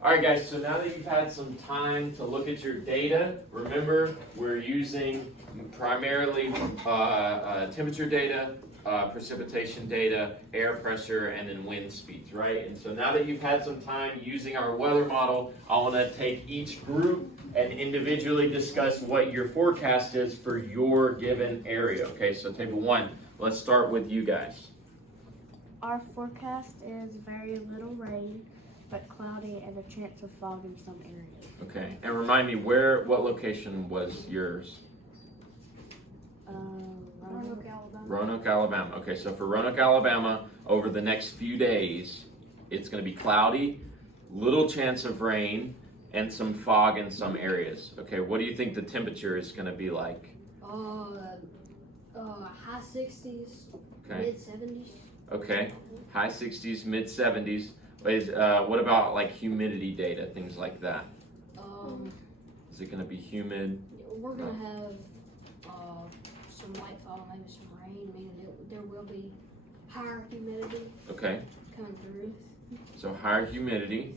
All right, guys, so now that you've had some time to look at your data, remember we're using primarily temperature data, precipitation data, air pressure, and then wind speeds, right? And so now that you've had some time using our weather model, I want to take each group and individually discuss what your forecast is for your given area. Okay, so table one, let's start with you guys. Our forecast is very little rain, but cloudy and a chance of fog in some areas. Okay, and remind me what location was yours? Roanoke, Alabama. Roanoke, Alabama. Okay, so for Roanoke, Alabama, over the next few days, it's going to be cloudy, little chance of rain, and some fog in some areas. Okay, what do you think the temperature is going to be like? High 60s, Okay. mid 70s. Okay, high 60s, mid 70s. What about like humidity data, things like that? Is it going to be humid? We're gonna have some light fall, maybe some rain. Meaning there will be higher humidity Okay, coming through. so higher humidity,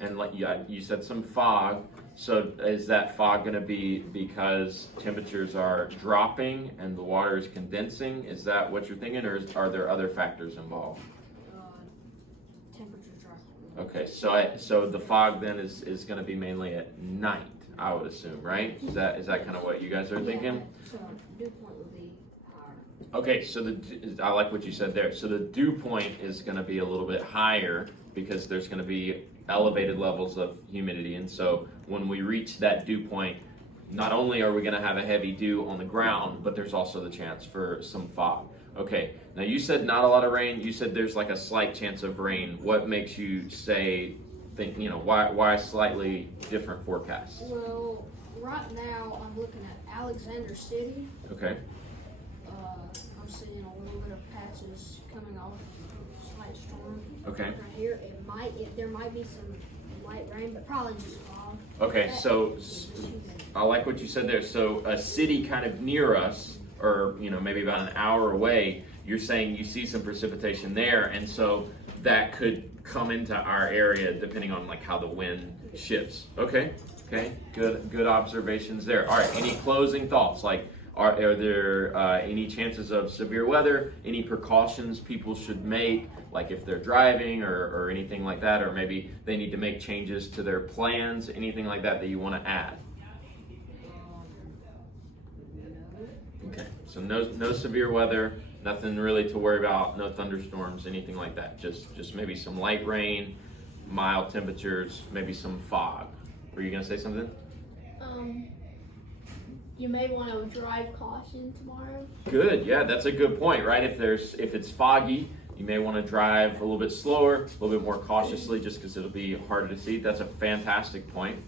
and like you said some fog. So is that fog going to be because temperatures are dropping and the water is condensing? Is that what you're thinking, or are there other factors involved? Temperature dropping. Okay, so the fog then is going to be mainly at night, I would assume, right? Is that kind of what you guys are thinking? Yeah, so dew point will be higher. Okay, so I like what you said there. So the dew point is going to be a little bit higher because there's going to be elevated levels of humidity, and so when we reach that dew point, not only are we going to have a heavy dew on the ground, but there's also the chance for some fog. Okay, now you said not a lot of rain. You said there's like a slight chance of rain. What makes you think, why slightly different forecasts? Well, right now I'm looking at Alexander City. Okay, I'm seeing a little bit of patches coming off slight storm. okay, Right here, there might be some light rain, but probably just fog. okay, so I like what you said there. So a city kind of near us, or maybe about an hour away, you're saying you see some precipitation there, and so that could come into our area depending on like how the wind shifts. Okay, good observations there. All right, any closing thoughts? Like, are there any chances of severe weather? Any precautions people should make, like if they're driving or anything like that, or maybe they need to make changes to their plans? Anything like that you want to add? Okay, so no severe weather, nothing really to worry about, no thunderstorms, anything like that. Just maybe some light rain, mild temperatures, maybe some fog. Were you gonna say something? You may want to drive caution tomorrow. Good, yeah, that's a good point, right? If it's foggy, you may want to drive a little bit slower, a little bit more cautiously, just because it'll be harder to see. That's a fantastic point.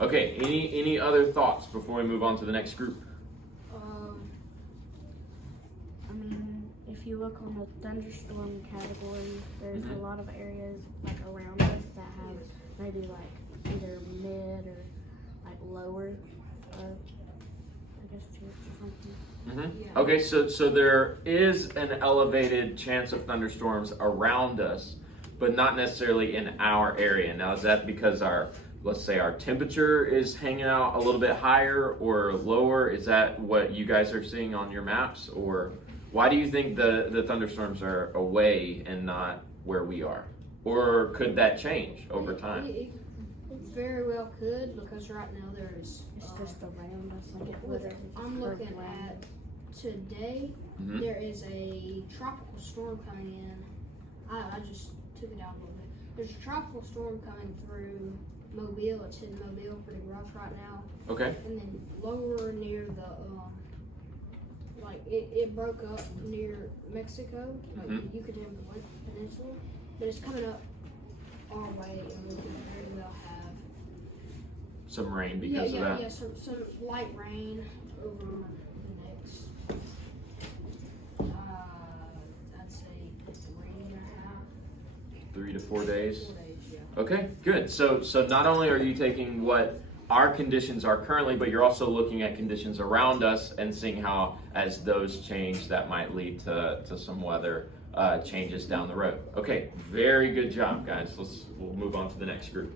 Okay, any other thoughts before we move on to the next group? If you look on the thunderstorm category, there's a lot of areas like around us that have maybe like either mid or like lower, I guess tiers or something. Mm-hmm. Okay, so there is an elevated chance of thunderstorms around us, but not necessarily in our area. Now, is that because let's say our temperature is hanging out a little bit higher or lower? Is that what you guys are seeing on your maps? Or why do you think the thunderstorms are away and not where we are? Or could that change over time? It very well could, because right now there's. It's just around us, like it With- literally. I'm looking at today. Mhm. There is a tropical storm coming in. I just took it out a little bit. There's a tropical storm coming through Mobile. It's hitting Mobile pretty rough right now. Okay. And then lower near the it broke up near Mexico, like Mhm. the Yucatan Peninsula. But it's coming up our way, and we could very well have Some rain because of that. some light rain over the next I'd say 3.5 3 to 4 days. 4 days, yeah. Okay, good. So not only are you taking what our conditions are currently, but you're also looking at conditions around us and seeing how, as those change, that might lead to some weather changes down the road. Okay, very good job, guys. We'll move on to the next group.